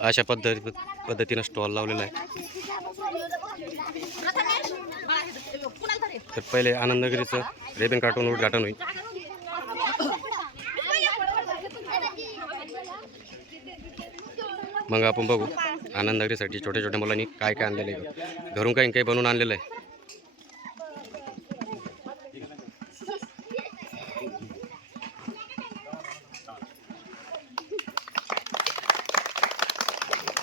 अशा पद्धतीनं स्टॉल लावलेला आहे. तर पहिले आनंदनगरीचं रेबन काढून उद्घाटन होईल. मग आपण बघू आनंदनगरीसाठी छोट्या छोट्या मुलांनी काय काय आणलेलं आहे, घरून काही काही बनवून आणलेलं आहे.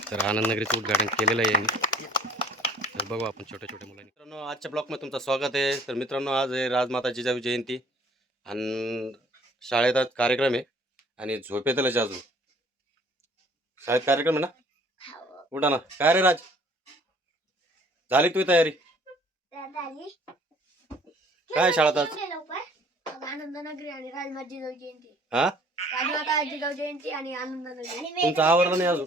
तर आनंदनगरीचं उद्घाटन केलेलं आहे यांनी. तर बघू आपण छोट्या छोट्या मुलांनी. मित्रांनो, आजच्या ब्लॉगमध्ये तुमचं स्वागत आहे. तर मित्रांनो, आज आहे राजमाता जिजाऊ जयंती आणि शाळेत आज कार्यक्रम आहे आणि झोपेतलंच अजून शाळेत कार्यक्रम आहे ना. उठा ना. काय रे राज, झाली तुझी तयारी? काय शाळेत आज? आनंदनगरी आणि राजमाता जिजाऊ जयंती. हा, राजमाता जिजाऊ जयंती आणि आनंदनगरी. तुमचं आवरलं नाही अजून?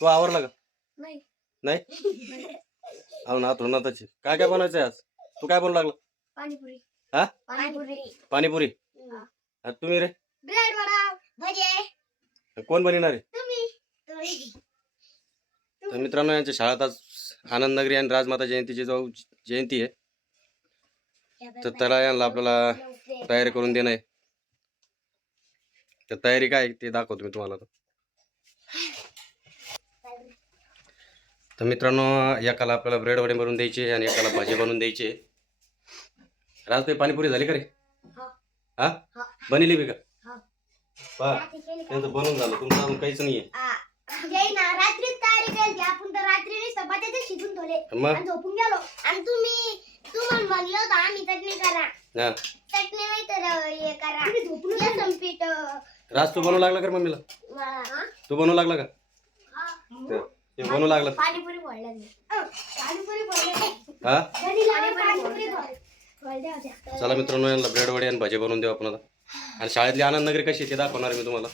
तू आवरला का? नाही नाही. हो ना, तोंडातच काय काय बनवायचं आज? तू काय बनवू लागला? पाणीपुरी. हा, पाणीपुरी. पाणीपुरी. आणि तुम्ही रे? ब्रेड वडा भजे. कोण बनवणार आहे? तुम्ही. तर मित्रांनो, यांच्या शाळेत आज आनंदनगरी आणि राजमाता जयंतीची जो जयंती आहे, तर त्याला यांना आपल्याला तयारी करून देणं आहे. तर तयारी काय ते दाखवतो मी तुम्हाला. तर मित्रांनो, एकाला आपल्याला ब्रेड वडे बनवून द्यायचे आणि एकाला भाजी बनवून द्यायचे. राज, ते पाणीपुरी झाली का रे? हा, बनली बी का? त्यांचं बनवून झालं, तुमचं अजून काहीच नाहीये. रात्री तयारी केली आपण, तर रात्री नुसतं बटाटे शिजून ठेवले मग आणि झोपून गेलो. आणि तुम्ही म्हणलं होतं आम्ही चटणी करा. हा, चटणी नाही तर हे करा, लसूण पीठ. राज, तू बनवू लागला का रे मम्मीला? तू बनवू लागला का? ते बनवू लागला. पाणीपुरी फोडल्या मी. पाणीपुरी फोडल्या. हा, पाणीपुरी फोडल्या होत्या. चला मित्रांनो, यांना ब्रेड वडे आणि भाजी बनवून देऊ आपण आता. आणि शाळेतली आनंदनगरी कशी आहे ते दाखवणार आहे मी तुम्हाला.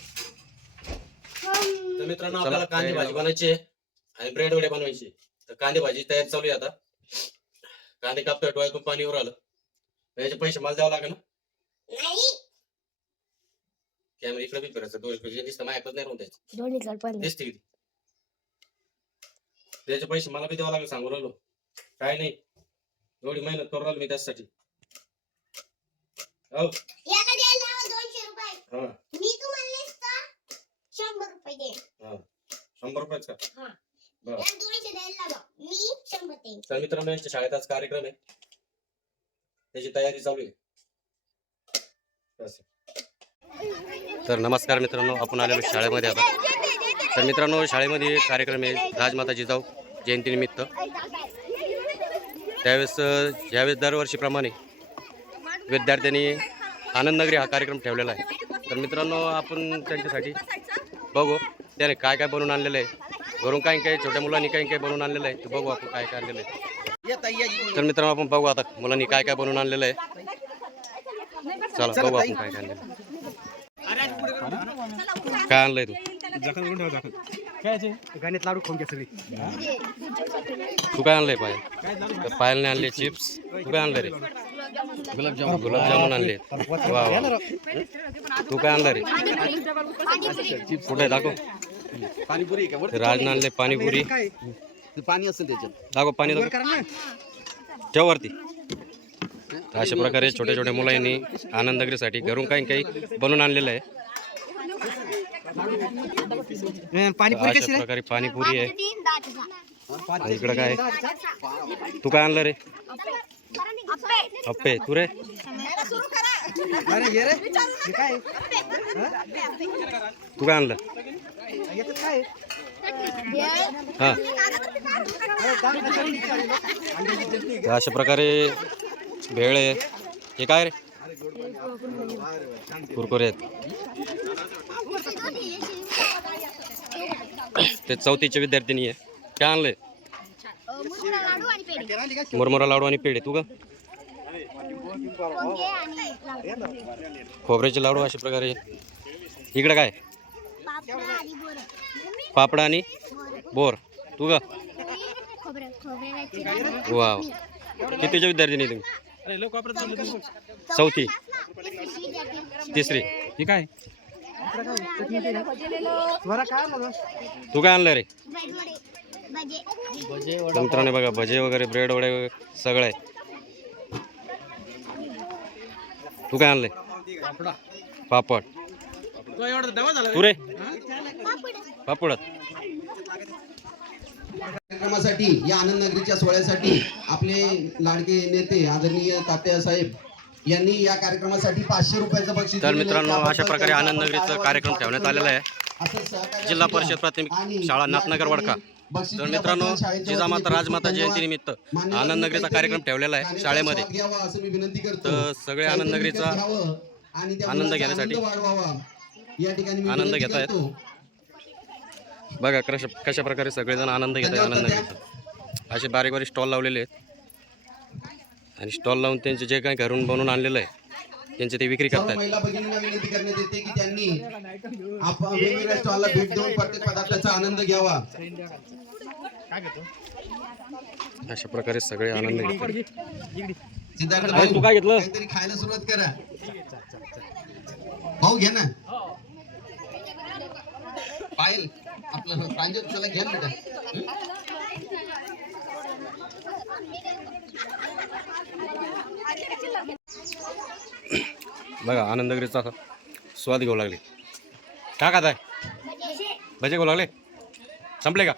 तर मित्रांनो, आपल्याला कांदे भाजी बनवायची आहे आणि ब्रेड वडे बनवायचे. तर कांदे भाजी तयार चालू आहे आता. कांदे कापतोय, डोळ्यातून पाणीवर आलं. याचे पैसे मला द्यावं लागेल ना. नाही. कॅमेरा इकडे बी फिरायचं, डोळे पैसे दिसतं माझ्याकडे नाही राहून दोन्ही कल्पना दिसते किती. त्याचे पैसे मला बी द्यावं लागेल, सांगू राहिलो. काय नाही, एवढी मेहनत करू राहिलो मी त्यासाठी. हो, याला द्यायला 200 रुपये. हा, मी तुम्हाला नुसतं 100 रुपये दे. हा, 100 रुपयाच का? हा. बरं. याला 200 द्यायला लावा. मी 100 देईन. तर मित्रांनो, यांच्या शाळेत आज कार्यक्रम आहे, त्याची तयारी चालू आहे. तर नमस्कार मित्रांनो, आपण आलेलो शाळेमध्ये आता. तर मित्रांनो, शाळेमध्ये कार्यक्रम आहे राजमाता जिजाऊ जयंतीनिमित्त. त्यावेळेस यावेळेस दरवर्षीप्रमाणे विद्यार्थ्यांनी आनंदनगरी हा कार्यक्रम ठेवलेला आहे. तर मित्रांनो, आपण त्यांच्यासाठी बघू त्याने काय काय बनवून आणलेलं आहे, घरून काही काही छोट्या मुलांनी काही काही बनवून आणलेलं आहे. तर बघू आपण काय काय आणलेलं आहे. तर मित्रांनो, आपण बघू आता मुलांनी काय काय बनवून आणलेलं आहे. चला बघू आपण काय काय आणलेलं आहे. काय आणलंय तू? गाण्यात लाडू खाऊन घ्या सगळी. तू काय आणलंय पायल? तर पायलने आणले चिप्स. तू काय आणलं रे? गुलाबजामुन आणले. वा वा. तू काय आणलं रे? कुठे दाखव. पाणीपुरी राजने आणले पाणीपुरी. पाणी असेल त्याच्यात. दाखव पाणी दाखव. ठेव वरती. अशा प्रकारे छोट्या छोट्या मुलांनी आनंदनगरीसाठी घरून काही काही बनवून आणलेलं आहे. पाणीपुरी अशा प्रकारे पाणीपुरी आहे. आणि इकडं काय? तू काय आणलं रे? अप्पे. तू रे? तू काय आणलं? हा, अशा प्रकारे भेळ आहे. हे काय रे? कुरकुरे आहेत. ते 4थीचे विद्यार्थिनी आहे. काय आणलंय? मुरमुरा लाडू आणि पेढे. तू का? खोबऱ्याचे लाडू. अशा प्रकारे इकडे काय? पापडा आणि बोर. तू का? वा, कितीच्या विद्यार्थिनी तुम्ही? 4थी. 3री. हे काय? स्वरा काय मग तू काय आणलं रे? भजे मित्रांनो बघा भजे वगैरे ब्रेड वगैरे सगळं आहे. तू काय आणलंय? पापड. तू रे? पापड. कार्यक्रमासाठी या आनंद नगरीच्या सोहळ्यासाठी आपले लाडके नेते आदरणीय तात्या साहेब यांनी या कार्यक्रमासाठी 500 रुपयाचं बक्षीस तर दिलेलं आहे. मित्रांनो अशा त्याबद्दल प्रकारे त्यांचा आनंद नगरीचा आपण कार्यक्रम ठेवण्यात आलेला आहे. असं सहकार्यासाठी जिल्हा परिषद प्राथमिक आणि शाळा नाथनगर वडका. बक्षीस तर दिल्याबद्दल मित्रांनो शाळेच्या जिजामाता वतीने राजमाता खूप जयंतीनिमित्त मान्यवरांनी आनंद नगरीचा काहीतरी कार्यक्रम ठेवलेला आहे गाण्याचा शाळेमध्ये. स्वाद घ्यावा असं मी विनंती करतो. तर सगळे आनंद काहीतरी नगरीचा विकत घ्यावं आणि त्या आनंद मुलाचा घेण्यासाठी आनंद वाढवावा या ठिकाणी मी आनंद विनंती घेतायत. करतो. बघा कशा प्रकारे सगळेजण आनंद घेत आहेत आनंद नगरीचा. असे बारीक बारीक स्टॉल लावलेले आहेत आणि स्टॉल लावून त्यांचे जे काही घरून बनवून आणलेलं आहे त्यांची ते विक्री सर्व करतात. महिला भगिनींना विनंती करण्यात येते की त्यांनी आपण वेगवेगळ्या स्टॉलला भेट देऊन प्रत्येक पदार्थाचा आनंद घ्यावा. अशा प्रकारे सगळे आनंद घेतात. सिद्धार्थ अरे, भाऊ तू काय घेतलं? काहीतरी खायला सुरुवात करा. भाऊ घ्या ना. पायल आपलं प्रांजल त्याला घ्या ना बेटा. बघा आनंद नगरीचा स्वाद घेऊ लागले. काय खात आहे? भजे घेऊ लागले? संपले का?